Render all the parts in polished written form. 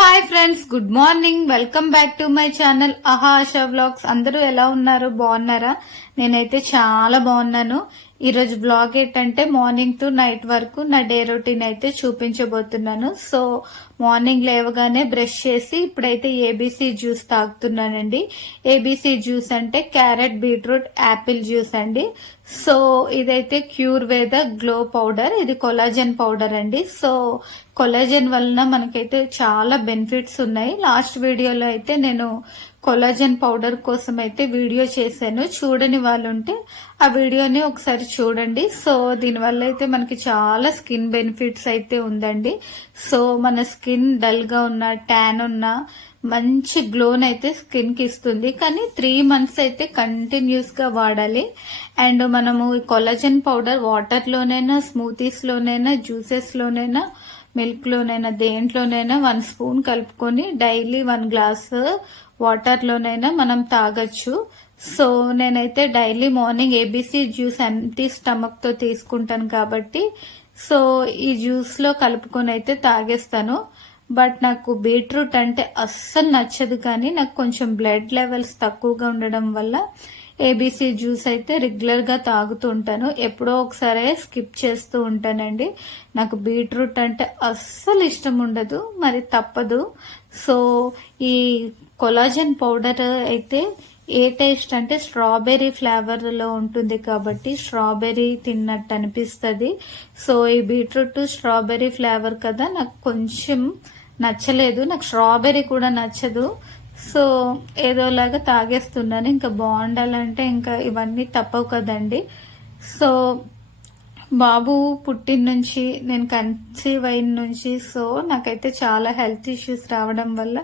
Hi friends, good morning. Welcome back to my channel ASHA vlogs. అందరూ ఎలా ఉన్నారు? బాగున్నారా? నేనైతే చాలా బాగున్నాను. ఈరోజు బ్లాగ్ ఏంటంటే మార్నింగ్ టు నైట్ వరకు నా డే రొటీన్ అయితే చూపించబోతున్నాను. సో మార్నింగ్ లేవగానే బ్రష్ చేసి ఇప్పుడైతే ఏబీసీ జ్యూస్ తాగుతున్నానండి. ఏబీసీ జ్యూస్ అంటే క్యారెట్, బీట్రూట్, యాపిల్ జ్యూస్ అండి. సో ఇదైతే క్యూర్ వేద గ్లో పౌడర్. ఇది కొలాజన్ పౌడర్ అండి. సో కొలాజన్ వలన మనకైతే చాలా బెనిఫిట్స్ ఉన్నాయి. లాస్ట్ వీడియోలో అయితే నేను కొలాజన్ పౌడర్ కోసం అయితే వీడియో చేశాను. చూడని వాళ్ళు ఉంటే ఆ వీడియోని ఒకసారి చూడండి. సో దీనివల్ల అయితే మనకి చాలా స్కిన్ బెనిఫిట్స్ అయితే ఉందండి. సో మన స్కిన్ డల్ గా ఉన్న, ట్యాన్ ఉన్న మంచి గ్లోన్ అయితే స్కిన్ కి ఇస్తుంది. కానీ 3 months అయితే కంటిన్యూస్ గా వాడాలి. అండ్ మనము ఈ కొలాజన్ పౌడర్ వాటర్ లోనైనా, స్మూతీస్ లోనైనా, జ్యూసెస్ లోనైనా, మిల్క్ లోనైనా, దేంట్లోనైనా 1 spoon కలుపుకొని డైలీ 1 glass వాటర్ లోనైనా మనం తాగొచ్చు. సో నేనైతే daily morning ABC juice empty stomach తో తీసుకుంటాను కాబట్టి సో ఈ జ్యూస్ లో కలుపుకొని అయితే తాగేస్తాను. బట్ నాకు బీట్రూట్ అంటే అస్సలు నచ్చదు. కానీ నాకు కొంచెం బ్లడ్ లెవెల్స్ తక్కువగా ఉండడం వల్ల ఏబీసీ జ్యూస్ అయితే రెగ్యులర్ గా తాగుతూ ఉంటాను. ఎప్పుడో ఒకసారి స్కిప్ చేస్తూ ఉంటానండి. నాకు బీట్రూట్ అంటే అస్సలు ఇష్టం ఉండదు, మరి తప్పదు. సో ఈ కొలాజన్ పౌడర్ అయితే ఏ టేస్ట్ అంటే స్ట్రాబెర్రీ ఫ్లేవర్ లో ఉంటుంది కాబట్టి స్ట్రాబెర్రీ తిన్నట్టు అనిపిస్తుంది. సో ఈ బీట్రూట్ స్ట్రాబెర్రీ ఫ్లేవర్ కదా, నాకు కొంచెం నచ్చలేదు. నాకు స్ట్రాబెర్రీ కూడా నచ్చదు. సో ఏదోలాగా తాగేస్తున్నాను. ఇంకా బాగుండాలంటే ఇంకా ఇవన్నీ తప్పవు కదండి. సో బాబు పుట్టిన నుంచి, నేను కన్సీవ్ అయిన నుంచి సో నాకైతే చాలా హెల్త్ ఇష్యూస్ రావడం వల్ల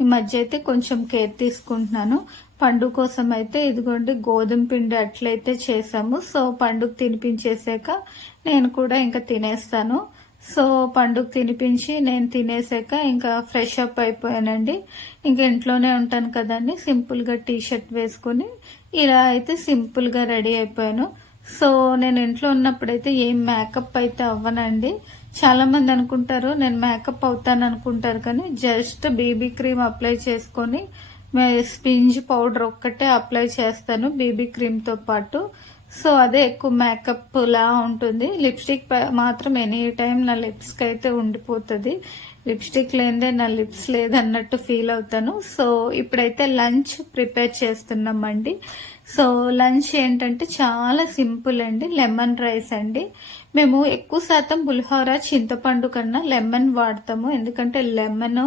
ఈ మధ్య అయితే కొంచెం కేర్ తీసుకుంటున్నాను. పండు కోసం అయితే ఇదిగోండి గోధుమ పిండి అట్లయితే చేసాము. సో పండుగ తినిపించేసాక నేను కూడా ఇంకా తినేస్తాను. సో పండుగ తినిపించి నేను తినేసాక ఇంకా ఫ్రెష్ అప్ అయిపోయానండి. ఇంకా ఇంట్లోనే ఉంటాను కదండి, సింపుల్ గా టీ షర్ట్ వేసుకుని ఇలా అయితే సింపుల్ గా రెడీ అయిపోయాను. సో నేను ఇంట్లో ఉన్నప్పుడైతే ఏం మేకప్ అయితే అవ్వనండి. చాలా మంది అనుకుంటారు నేను మేకప్ అవుతాను అనుకుంటారు, కానీ జస్ట్ బీబీ క్రీమ్ అప్లై చేసుకొని స్పింజ్ పౌడర్ ఒక్కటే అప్లై చేస్తాను బీబీ క్రీమ్ తో పాటు. సో అదే ఎక్కువ మేకప్ లా ఉంటుంది. లిప్స్టిక్ మాత్రం ఎనీ టైం నా లిప్స్ కి అయితే ఉండిపోతుంది. లిప్స్టిక్ లేదే నా లిప్స్ లేదన్నట్టు ఫీల్ అవుతాను. సో ఇప్పుడైతే లంచ్ ప్రిపేర్ చేస్తున్నామండి. సో లంచ్ ఏంటంటే చాలా సింపుల్ అండి, లెమన్ రైస్ అండి. మేము ఎక్కువ శాతం పులిహోర చింతపండు కన్నా లెమన్ వాడతాము. ఎందుకంటే లెమన్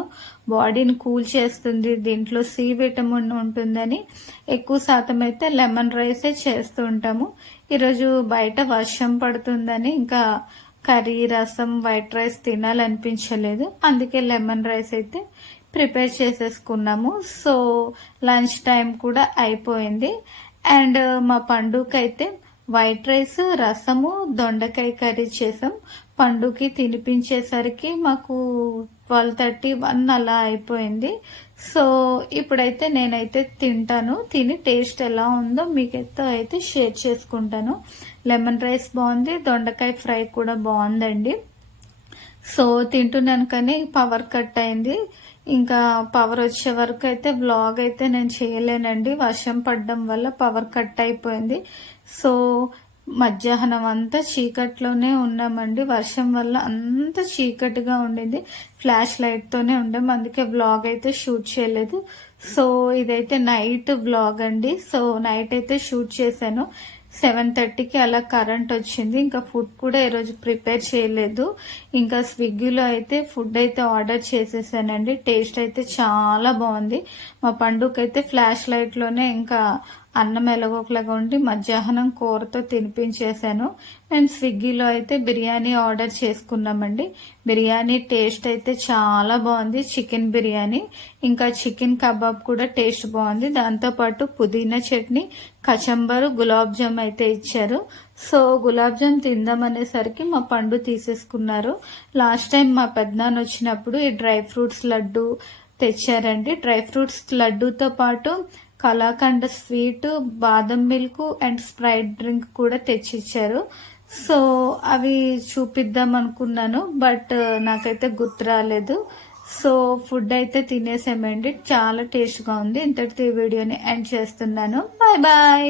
బాడీని కూల్ చేస్తుంది, దీంట్లో సి విటమిన్ ఉంటుందని ఎక్కువ శాతం అయితే లెమన్ రైసే చేస్తూ ఉంటాము. ఈరోజు బయట వర్షం పడుతుందని ఇంకా కర్రీ, రసం, వైట్ రైస్ తినాలనిపించలేదు. అందుకే లెమన్ రైస్ అయితే ప్రిపేర్ చేసేసుకున్నాము. సో లంచ్ టైం కూడా అయిపోయింది. అండ్ మా పండుకైతే వైట్ రైస్, రసము, దొండకాయ కర్రీ చేసాం. పండుకి తినిపించేసరికి మాకు 12:30 అలా అయిపోయింది. సో ఇప్పుడైతే నేనైతే తింటాను. తిని టేస్ట్ ఎలా ఉందో మీకైతే అయితే షేర్ చేసుకుంటాను. లెమన్ రైస్ బాగుంది, దొండకాయ ఫ్రై కూడా బాగుందండి. సో తింటున్నాను కానీ పవర్ కట్ అయింది. ఇంకా పవర్ వచ్చే వరకు అయితే వ్లాగ్ అయితే నేను చేయలేనండి. వర్షం పడడం వల్ల పవర్ కట్ అయిపోయింది. సో మధ్యాహ్నం అంతా చీకట్లోనే ఉన్నామండి. వర్షం వల్ల అంత చీకటిగా ఉండింది. ఫ్లాష్ లైట్ తోనే ఉండాము, అందుకే వ్లాగ్ అయితే షూట్ చేయలేదు. సో ఇదైతే నైట్ వ్లాగ్ అండి. సో నైట్ అయితే షూట్ చేశాను. 7:30కి అలా కరెంట్ వచ్చింది. ఇంకా ఫుడ్ కూడా ఈరోజు ప్రిపేర్ చేయలేదు. ఇంకా స్విగ్గీలో అయితే ఫుడ్ అయితే ఆర్డర్ చేసేసానండి. టేస్ట్ అయితే చాలా బాగుంది. మా పండుగకైతే ఫ్లాష్ లైట్ లోనే ఇంకా అన్నం ఎలాగోకలాగా ఉండి మధ్యాహ్నం కూరతో తినిపించేశాను. మేము స్విగ్గీలో అయితే బిర్యానీ ఆర్డర్ చేసుకున్నామండి. బిర్యానీ టేస్ట్ అయితే చాలా బాగుంది, చికెన్ బిర్యానీ. ఇంకా చికెన్ కబాబ్ కూడా టేస్ట్ బాగుంది. దాంతో పాటు పుదీనా చట్నీ, కచంబరు, గులాబ్ జామ్ అయితే ఇచ్చారు. సో గులాబ్ జామ్ తిందామనేసరికి మా పండు తీసేసుకున్నారు. లాస్ట్ టైం మా పెద్దనాన్న వచ్చినప్పుడు ఈ డ్రై ఫ్రూట్స్ లడ్డు తెచ్చారండి. డ్రై ఫ్రూట్స్ లడ్డూతో పాటు కలాకండ్ స్వీట్, బాదం మిల్క్ అండ్ స్ప్రైట్ డ్రింక్ కూడా తెచ్చిచ్చారు. సో అవి చూపిద్దాం అనుకున్నాను, బట్ నాకైతే గుర్తు రాలేదు. సో ఫుడ్ అయితే తినేసామండి, చాలా టేస్ట్గా ఉంది. ఇంతటితో ఈ వీడియోని ఎండ్ చేస్తున్నాను. Bye bye.